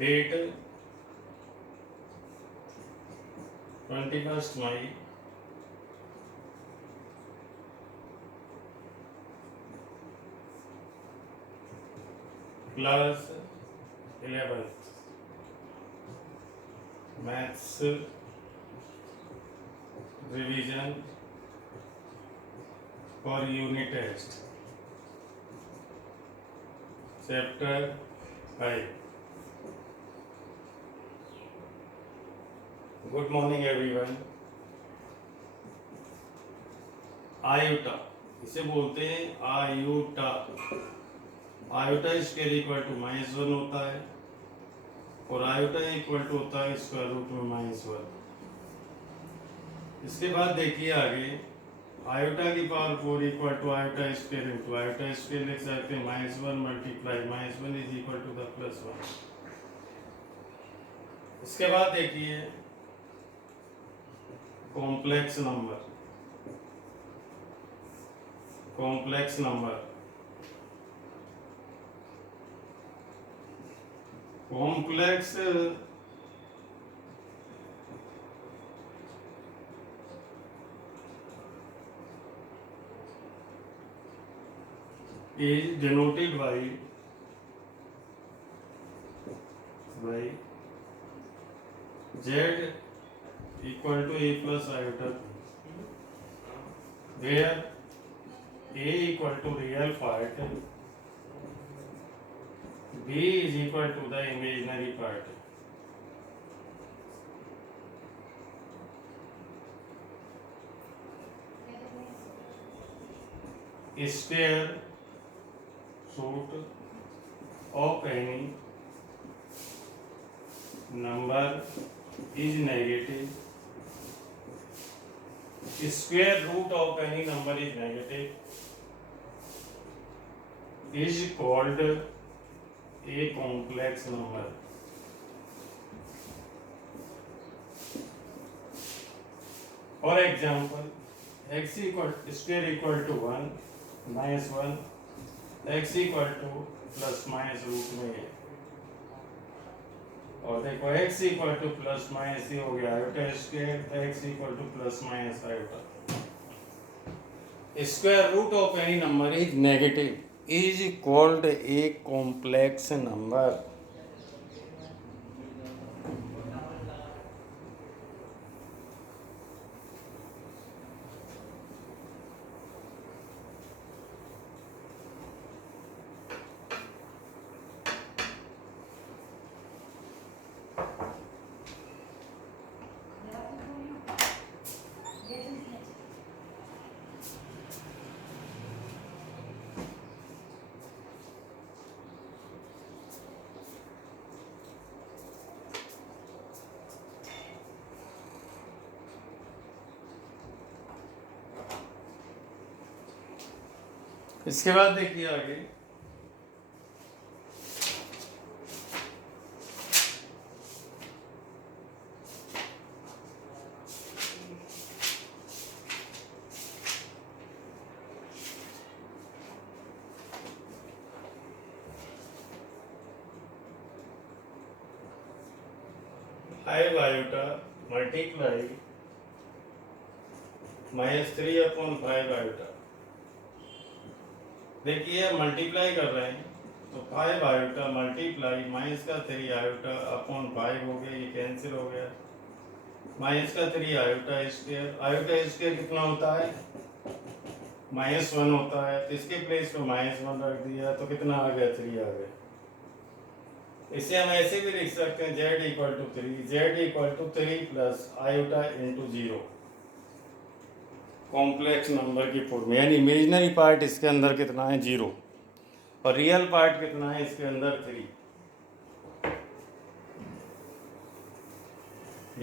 Date 21 मई class 11th maths revision for unit test chapter 5. Good morning everyone. Iota इसे बोलते हैं iota. Iota square equal to -1 होता है और आयोटा इक्वल टू होता है स्क्वायर रूट में -1. इसके बाद देखिए आगे आयोटा की power 4 equal to iota square into iota square लिख सकते हैं -1 multiply -1 is equal to the +1. इसके बाद देखिए complex number. Complex number complex is denoted by z equal to a plus iota, where a equal to real part, b is equal to the imaginary part. Square root of any number is negative. Square root of any number is negative is called a complex number. For example, x equal square equal to 1 -1, x equal to plus minus root में है. और देखो x equal to plus minus ही हो गया iota square, x equal to plus minus iota. Square root of any number is negative is called a complex number. इसके बाद देखिए आगे फाइव आयोटा मल्टीप्लाई -3/5 आयोटा. देखिए मल्टीप्लाई कर रहे हैं तो 5 आयोटा मल्टीप्लाई -3 आयोटा अपॉन 5 हो गया, ये कैंसिल हो गया. -3 आयोटा स्क्वायर, आयोटा स्क्वायर कितना होता है -1 होता है, तो इसके प्लेस पे -1 रख दिया तो कितना आ गया 3 आ गया. इसे हम ऐसे भी लिख सकते हैं z equal to 3, z equal to 3 plus iota into 0. Complex number की फॉर्म यानी इमेजिनरी पार्ट इसके अंदर कितना है 0 और रियल पार्ट कितना है इसके अंदर 3,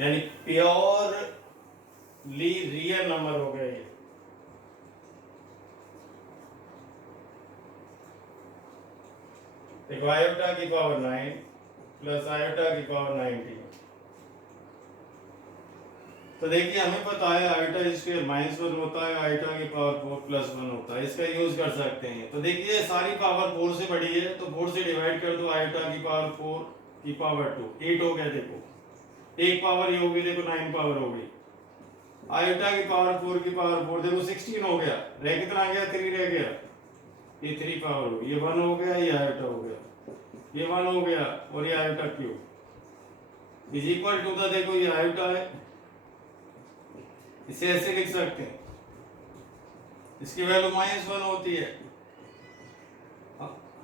यानी प्योरली रियल नंबर हो गया ये. देखो आयोटा की पावर 9 प्लस आयोटा की पावर 90. तो देखिए हमें पता है आयोटा स्क्वायर -1 होता है, आयोटा की पावर 4 + 1 होता है. इसका यूज कर सकते हैं. तो देखिए सारी पावर 4 से बड़ी है तो 4 से डिवाइड कर दो आयोटा की पावर 4 की पावर 2, 8 हो गया। देखो एक पावर ये होगी, देखो 9 पावर हो गई। आयोटा की पावर 4 की पावर 4, देखो 16 हो गया। रह कितना आ गया, 3 रह गया। ये 3 पावर हो, ये 1 हो गया, ये आयोटा हो गया, ये 1 हो गया, और ये iota cube is equal to the, देखो ये आयोटा है, इसे ऐसे लिख सकते हैं, इसकी वैल्यू -1 होती है।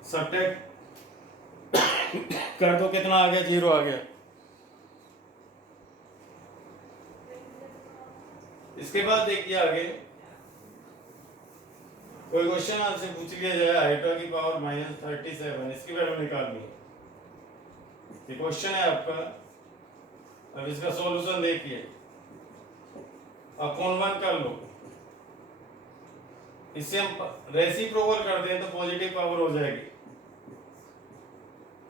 सबट्रैक्ट कर दो, कितना आ गया, 0 आ गया। इसके बाद देखिए आगे कोई क्वेश्चन आपसे पूछ लिया जाए आयोटा की पावर -37, इसकी वैल्यू निकालनी है। ये क्वेश्चन है आपका। अब इसका सॉल्यूशन देखिए, अपॉन 1 कर लो, इससे हम रेसिप्रोकल करते हैं तो पॉजिटिव पावर हो जाएगी,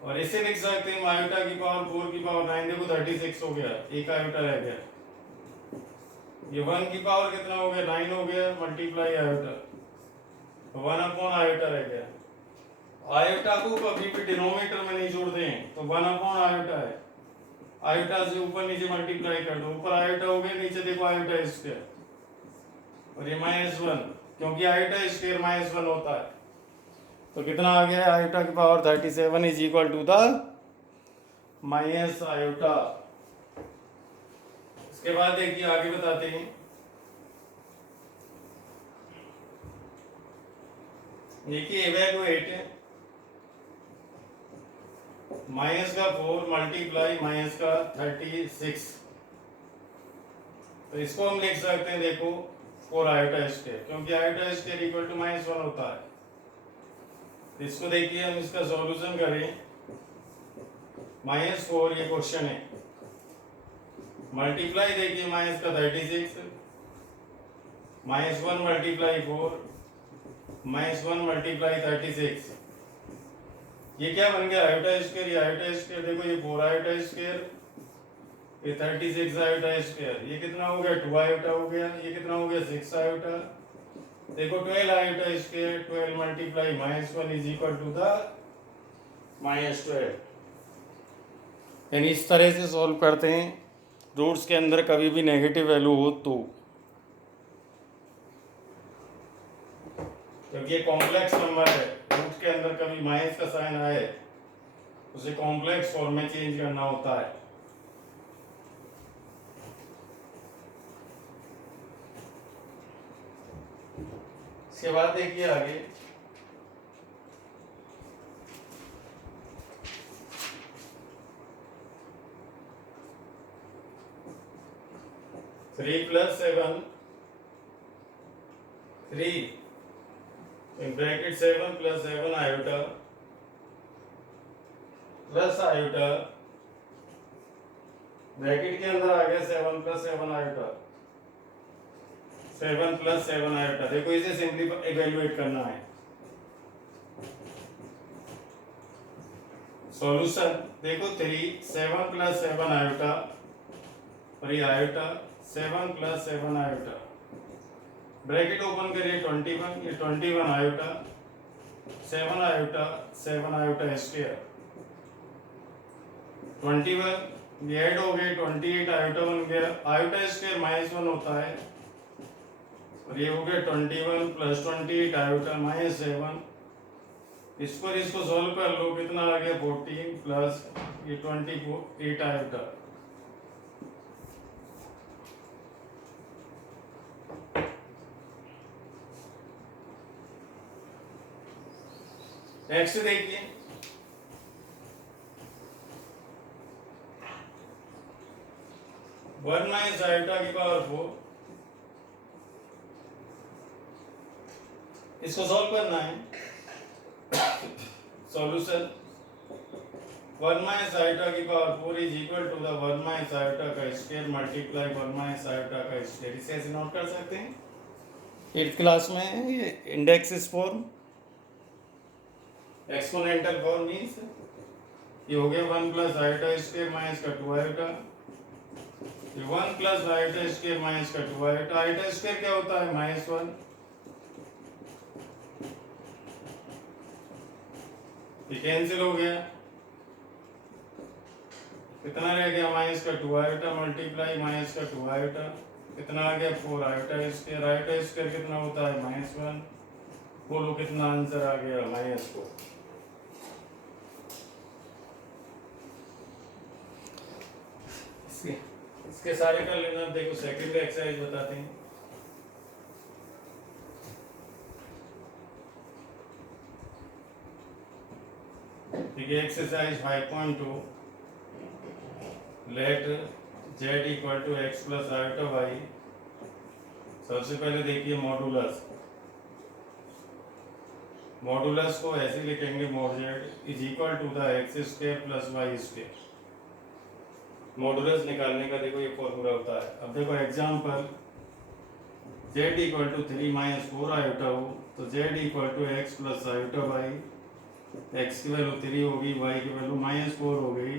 और इसे लिख सकते हैं आयोटा की पावर 4 की पावर 9, देखो 36 हो गया, एक आयोटा रह गया। ये 1 की पावर कितना हो गया, 9 हो गया, मल्टीप्लाई आयोटा, 1 अपॉन आयोटा रह गया। आयोटा को कभी भी डिनोमिनेटर में नहीं जोड़ते हैं, तो 1 अपॉन आयोटा है। आयोटा से ऊपर नीचे मल्टीप्लाई कर दो, ऊपर आयोटा हो गया, नीचे देखो आयोटा स्क्वायर, और ये -1, क्योंकि आयोटा स्क्वायर -1 होता है। तो कितना आ गया, आयोटा की power 37 is equal to the minus iota. इसके बाद देखिए आगे बताते हैं, देखिए इवैल्यूएट माइनस का 4 मल्टीप्लाई माइनस का 36, तो इसको हम लिख सकते हैं, देखो 4 आयोटा स्क्वायर, क्योंकि आयोटा स्क्वायर इक्वल टू -1 होता है। तो इसको देखिए हम इसका सॉल्यूशन करें, -4 ये क्वेश्चन है, मल्टीप्लाई देखिए माइनस का 36, -1 मल्टीप्लाई 4, -1 मल्टीप्लाई 36, ये क्या बन गया, आयोटा स्क्वायर। ये आयोटा स्क्वायर देखो, ये 4 आयोटा स्क्वायर, ये 36 आयोटा स्क्वायर, ये कितना हो गया, 2 आयोटा हो गया, ये कितना हो गया, 6 आयोटा। देखो 12 iota square, 12 multiply -1 is equal to the -12। यानी इस तरह से सॉल्व करते हैं, रूट्स के अंदर कभी भी नेगेटिव वैल्यू हो तो, क्योंकि ये कॉम्प्लेक्स नंबर है, रूट के अंदर कभी माइनस का साइन आए उसे कॉम्प्लेक्स फॉर्म में चेंज करना होता है। इसके बाद देखिए आगे, three plus 7, 3 in bracket 7 plus 7 iota plus iota, bracket के अंदर आ गया 7 प्लस 7 आयोटा, 7 प्लस 7 आयोटा। देखो इसे सिंपली इवैल्यूएट करना है। सॉल्यूशन देखो 3 7 प्लस 7 आयोटा, और ये iota 7 plus 7 iota, bracket open करिए 21, ये 21 आयोटा, 7 आयोटा, 7 आयोटा स्क्वायर, 21 ये ऐड हो गए, 28 आयोटा बन गया, आयोटा स्क्वायर -1 होता है, और ये हो गया 21 प्लस 28 आयोटा -7। इसको सॉल्व कर लो, कितना आ गया, 14 प्लस ये 28 आयोटा। नेक्स्ट देखिए, वन माइनस आयोटा की पावर 4, इसको सॉल्व करना है। सॉल्यूशन 1 माइनस आयोटा की power 4 is equal to the 1 minus iota का स्क्वायर मल्टीप्लाई 1 माइनस आयोटा का स्क्वायर। इसे ऐसे नोट कर सकते हैं, 8th क्लास में ये index form, exponential form means ये हो गया 1 प्लस आयोटा स्क्वायर माइनस का 2 आयोटा, ये 1 प्लस आयोटा स्क्वायर माइनस का 2 आयोटा। आयोटा स्क्वायर क्या होता है, -1, ये कैंसिल हो गया, कितना रह गया माइनस का 2 आयोटा मल्टीप्लाई माइनस का 2 आयोटा, कितना आ गया 4 आयोटा स्क्वायर। आयोटा स्क्वायर कितना होता है -1। बोलो कितना आंसर आ गया -4। इसके सारे कर लेना। देखो सेकंड एक्सरसाइज बताते हैं। ठीक है, exercise 5.2 let z equal to x plus iota y. सबसे पहले देखिए मॉडुलस। मॉडुलस को ऐसे लिखेंगे mod z is equal to the x square plus y square. Modulus निकालने का देखो ये फॉर्मूला होता है। अब देखो example z equal to 3 minus 4 iota हो तो z equal to x plus iota y. x की वैल्यू 3 होगी, y की वैल्यू -4 हो गई,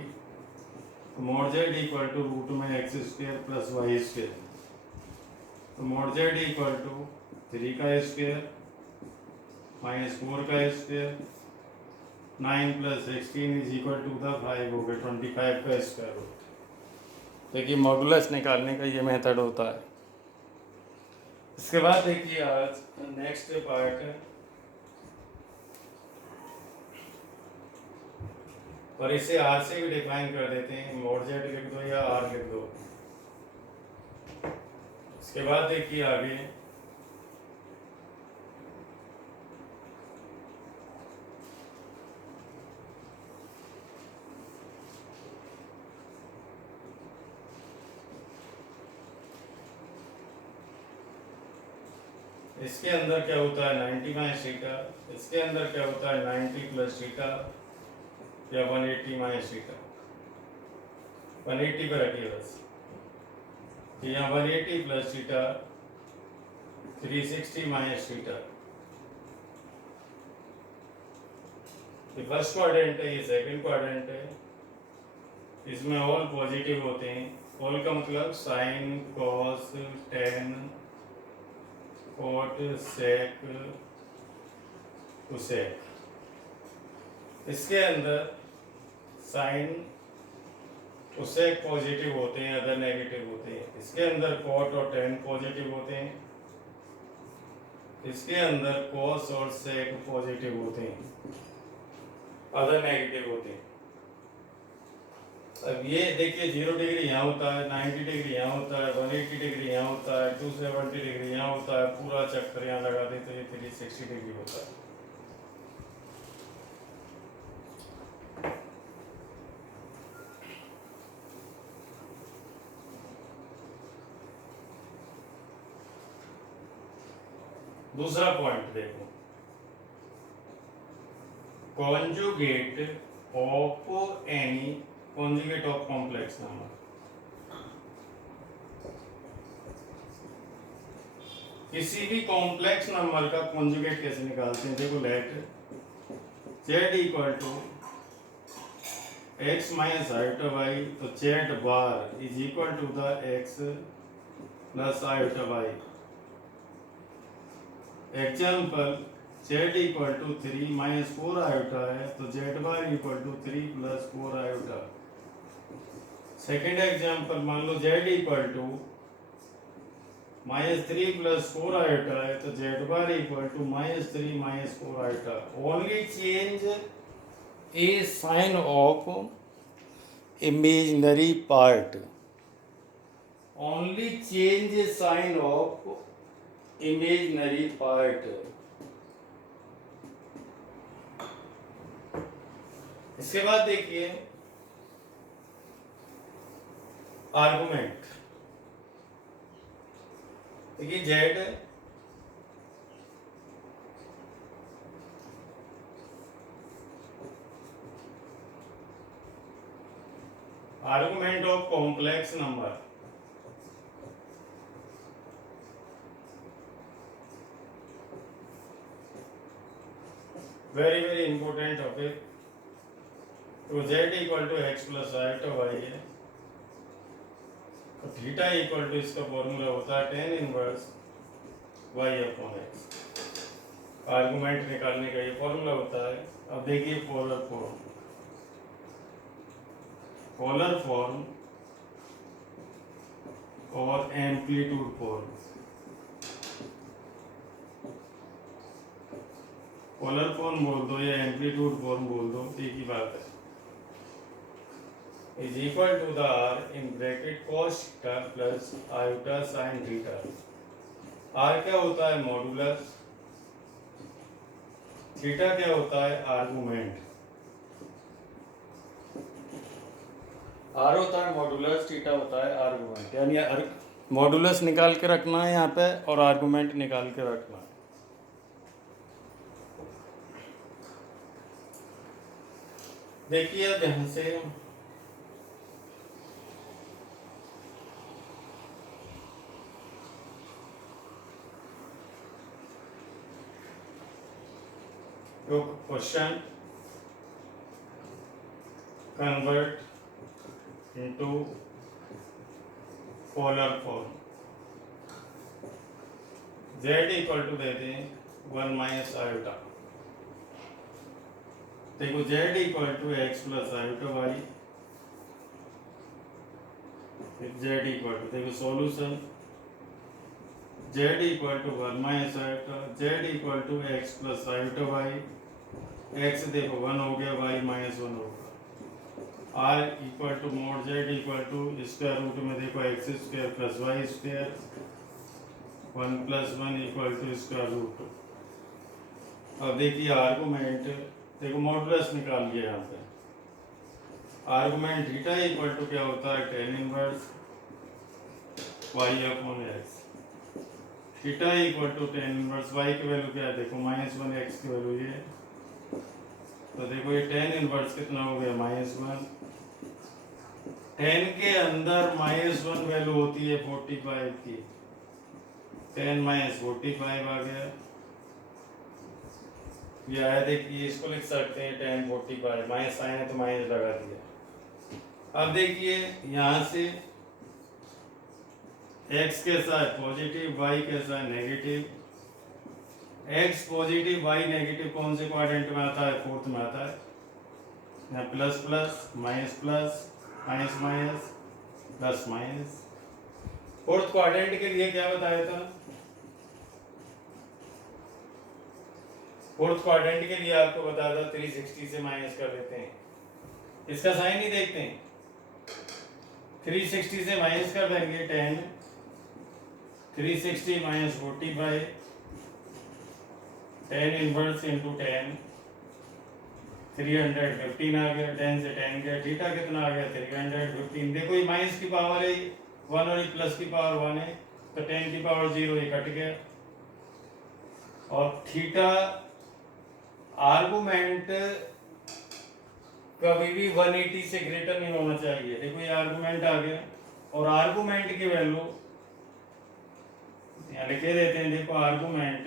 तो mod z equal to root में x square plus y square. तो मॉड z इक्वल टू 3 का स्क्वायर -4 का square 9 plus 16 is equal to the 5 हो गया 25 का स्क्वायर रूट। देखिए मॉडुलस निकालने का ये मेथड होता है। इसके बाद देखिए आज नेक्स्ट पार्ट है, और इसे आर से भी डिफाइन कर देते हैं। मॉड z लिख दो या आर लिख दो। इसके बाद देखिए आगे इसके अंदर क्या होता है 90 माइनस थीटा। इसके अंदर क्या होता है 90 प्लस थीटा या 180 माइनस थीटा। 180 पर रखिए बस। तो यहाँ 180 प्लस थीटा 360 माइनस थीटा। ये फर्स्ट क्वाड्रेंट है, ये सेकंड क्वाड्रेंट है। इसमें ऑल पॉजिटिव होते हैं। ऑल का मतलब sine cos tan cot sec cosec. इसके अंदर साइन कोसेक पॉजिटिव होते हैं, अदर नेगेटिव होते हैं। इसके अंदर कोट और टेन पॉजिटिव होते हैं। इसके अंदर कॉस और सेक पॉजिटिव होते हैं, अदर नेगेटिव होते हैं। अब ये देखिए 0 डिग्री यहाँ होता है, 90 डिग्री यहाँ होता है, 180 डिग्री यहाँ होता है, 270 डिग्री यहाँ होता है। पूरा चक्कर यहाँ लगा देते तो ये 360 डिग्री होता है। दूसरा पॉइंट देखो, conjugate of any conjugate of complex number. किसी भी कॉम्प्लेक्स नंबर का कॉन्जुगेट कैसे निकालते हैं। देखो let z equal to x minus iota y, तो z bar is equal to the x plus iota y. Example z equal to 3 minus 4 iota है तो z bar equal to 3 plus 4 iota. Second example मान लो z equal to -3 plus 4 iota है तो z bar equal to -3 minus 4 iota. Only change a sign of imaginary part. Only change a sign of imaginary part. इसके बाद देखिए argument. देखिए z argument of complex number. Very very important topic. तो z equal to x plus iota y है, तो theta equal to इसका formula होता है tan inverse y upon x। Argument निकालने का ये फॉर्मूला होता है। अब देखिए फॉर्मूला पोलर फॉर्म और एम्पलीट्यूड फॉर्म। पोलर फॉर्म बोल दो या एम्पलीट्यूड फॉर्म बोल दो, एक ही बात है। Is equal to the r in bracket cos theta plus iota sine theta. R क्या होता है? मॉडुलस। थीटा क्या होता है? आर्गुमेंट। आर होता है मॉडुलस, थीटा होता है आर्गुमेंट। यानी मॉडुलस निकाल के रखना है यहाँ पे और आर्गुमेंट निकाल के रखना है। देखिए ध्यान से, question convert into polar form. z equal to दे दें 1 माइनस आयोटा। देखो z equal to x plus iota y. z equal to, देखो solution z equal to 1 minus iota, z equal to x plus iota y. x देखो 1 हो गया, y minus 1 होगा। r equal to mod z equal to square root में देखो x square plus y square, 1 plus 1 equal to square root. अब देखिए argument, देखो modulus निकाल लिया यहाँ पे। आर्गुमेंट थीटा इक्वल टू क्या होता है? tan inverse y upon x। Theta equal to tan inverse y की वैल्यू क्या है? देखो -1 x की वैल्यू ये, तो देखो ये tan इनवर्स कितना हो गया? -1। tan के अंदर -1 वैल्यू होती है 45 की, tan -45 आ गया। ये आया, देखिए इसको लिख सकते हैं tan 45, माइनस साइन है तो माइनस लगा दिया। अब देखिए यहाँ से x कैसा है? पॉजिटिव, y कैसा है? Negative. x positive, y negative कौन से क्वाड्रेंट में आता है? फोर्थ में आता है। यहाँ plus plus minus plus minus minus plus minus. Fourth quadrant के लिए क्या बताया था? फोर्थ क्वाड्रेंट के लिए आपको बताया था 360 से माइनस कर देते हैं, इसका साइन ही देखते हैं। 360 से माइनस कर देंगे 10, 360 माइनस 45, tan इनवर्स इंटू 10, 315 आ गया। 10 से 10 गया, थीटा कितना आ गया? 315। देखो ये माइनस की पावर है 1 और ये प्लस की पावर 1 है, तो 10 की पावर 0 ये कट गया। और थीटा आर्गुमेंट कभी भी 180 से ग्रेटर नहीं होना चाहिए। देखो ये आर्गुमेंट आ गया और आर्गुमेंट की वैल्यू यहाँ लिखे देते हैं। देखो argument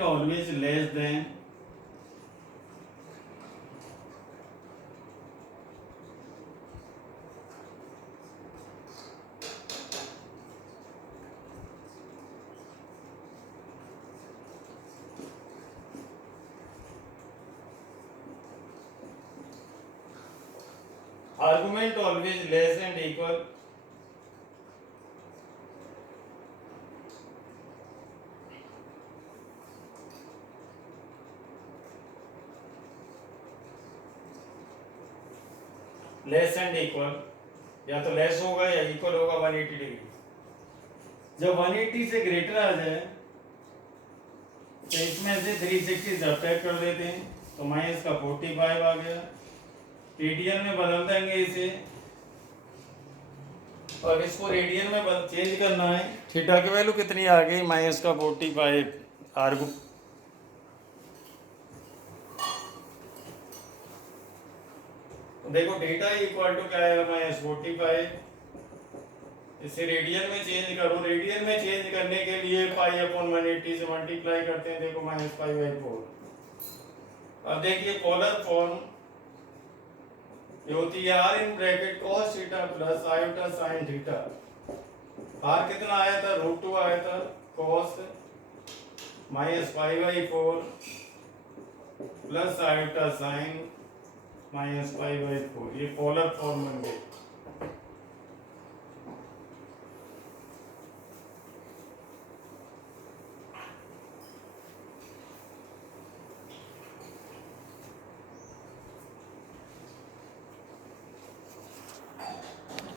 always less than argument always less and equal less and equal, या तो लेस होगा या इक्वल होगा 180 डिग्री। जब 180 से ग्रेटर आ जाए तो इसमें से 360 सब्ट्रैक्ट कर देते हैं, तो माइनस का 45 आ गया। रेडियन में बदल देंगे इसे और इसको रेडियन में चेंज करना है। थीटा की वैल्यू कितनी आ गई? माइनस का 45। आर्गू देखो थीटा इक्वल टू क्या है? -45। इसे रेडियन में चेंज करो। रेडियन में चेंज करने के लिए पाई अपॉन 180 से मल्टीप्लाई करते हैं। देखो -5/4। अब देखिए पोलर फॉर्म ये होती है R in bracket cos theta plus iota sine theta. R कितना आया था, √2 आया था, cos minus π/4 plus iota sine minus π/4। ये पोलर फॉर्म बन गई।